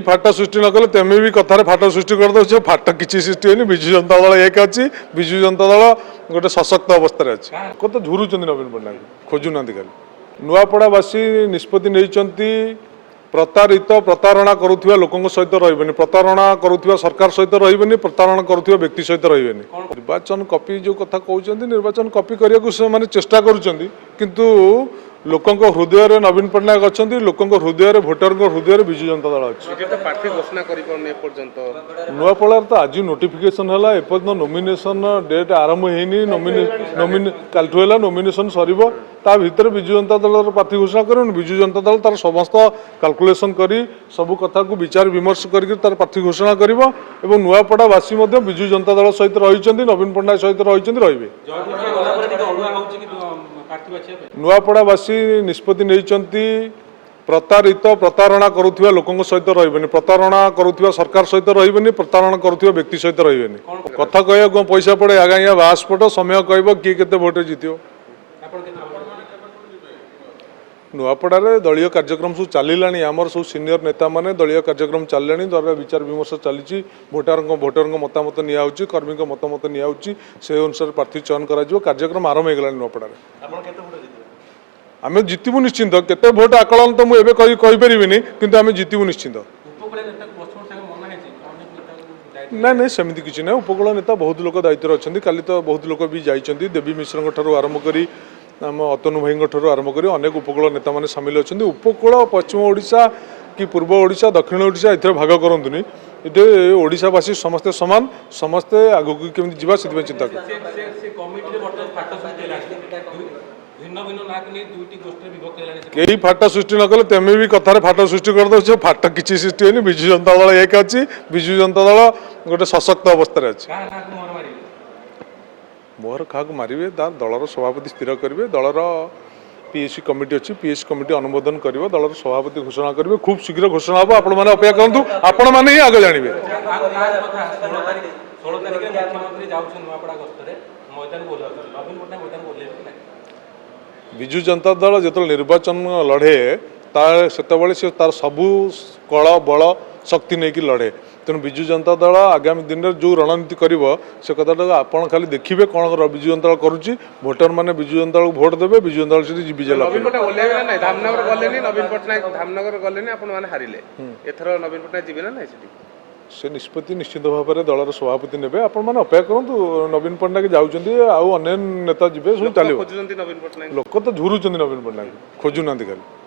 फाट सृष्टि न कले तेमे भी कथार फाट सृष्टि कर दो फाट किसी सृष्टि होनी विजु जनता दल एक अच्छी विजु जनता दल गोटे सशक्त अवस्था अच्छी कत झुरुंट नवीन पट्टनायक खोजुना खाली नुआपड़ावासी निष्पत्ति नहीं प्रतारित प्रतारणा करुवा लोकों सहित रही प्रतारणा करुवा सरकार सहित रही प्रतारणा करुवा व्यक्ति सहित रही निर्वाचन कॉपी जो कथा कहते निर्वाचन कॉपी करने को से चेष्टा करूँ लोकों हृदय रे नवीन पट्टनायक अच्छा लोकों हृदय भोटर हृदय विजु जनता दल अच्छी नुआपड़ार तो आज नोटिफिकेशन है एपर्तन नॉमिनेशन डेट आरंभ होनी कालठू है नॉमिनेशन सर ता भीतर विजु जनता दल प्रार्थी घोषणा कर विजु जनता दल तार समस्त कैलकुलेशन करी सब कथा को विचार विमर्श कर प्रार्थी घोषणा कर नुआपड़ावासी विजु जनता दल सहित रही नवीन पट्टनायक सहित रही नुआपड़ावासी निष्पत्ति नहीं प्रतारित प्रतारणा करुवा लोकों सहित रही प्रतारणा करुवा सरकार सहित रही प्रतारणा करुवा व्यक्ति सहित रही कथा कह पैसा पड़े आगे बासपट समय कह किए के भोट जीत नुआपड़े दलीय कार्यक्रम सब चलला आमर सब सीनियर नेता मैंने दलीय कार्यक्रम चलने द्वारा विचार विमर्श चली भोटर मतामत नियाऊँगी कर्मी मतामत नियाऊँगी से अनुसार प्रार्थी चयन कर कार्यक्रम आरंभ हो गला नुआपड़े आम जितबू निश्चिंत केते भोट आकलन तो मुझे कहीपरि कि आम जितबू निश्चिंत ना ना सेमती किसी ना उपकूल नेता बहुत लोक दायित्व अच्छा काली तो बहुत लोक भी जाइए देवी मिश्र आरंभ कर आम अतनु भाई ठार आरंभ कर अनेक उपकूल नेता मैंने सामिल अच्छा उपकूल पश्चिम ओडिशा कि पूर्व ओडिशा दक्षिण ओडिशा ए भाग करतुनि ये ओडिशावासी समस्ते सामान समस्ते आगक केमी जावा से चिंता कई फाट सृष्टि न कले तेमे भी कथार फाट सृष्टि कर दो फाट किसी सृष्टि होनी विजु जनता दल एक अच्छी विजु जनता दल गोटे सशक्त अवस्था अच्छी मोहर क्या मारे दलर सभापति स्थिर करेंगे दलर पीएससी कमिटी अच्छी पीएससी कमिटी अनुमोदन कर दलर सभापति घोषणा करेंगे खूब शीघ्र घोषणा हम आपण मैंने अपेक्षा करूँ आपण मैंने ही आगे जानवे विजु जनता दल जो निर्वाचन लड़े से तार सबू कल बल शक्ति नहीं कि लड़े तेणु विजु जनता दल आगामी दिन में जो रणनीति कर से कथा आपड़ खाली देखिए कौन विजु जनता दल करुच्ची भोटर मैंने विजु जनता दल भोट देवे विजु जनता दल से विजय लाभ धामनगर गले नवीन पट्टनायक धामनगर गले आपण हारिले एथर नवीन पट्टनायक जीवे ना से निष्पत्ति निश्चित भाव में दलर सभापति ने आपण मैंने अपेक्षा करूँ नवीन पट्टनायक जाऊँगी आउ अन्य नेता जी सब चलो नवीन पट्टनायक लोक तो झुरुंट नवीन पट्टनायक खोजुना खाली।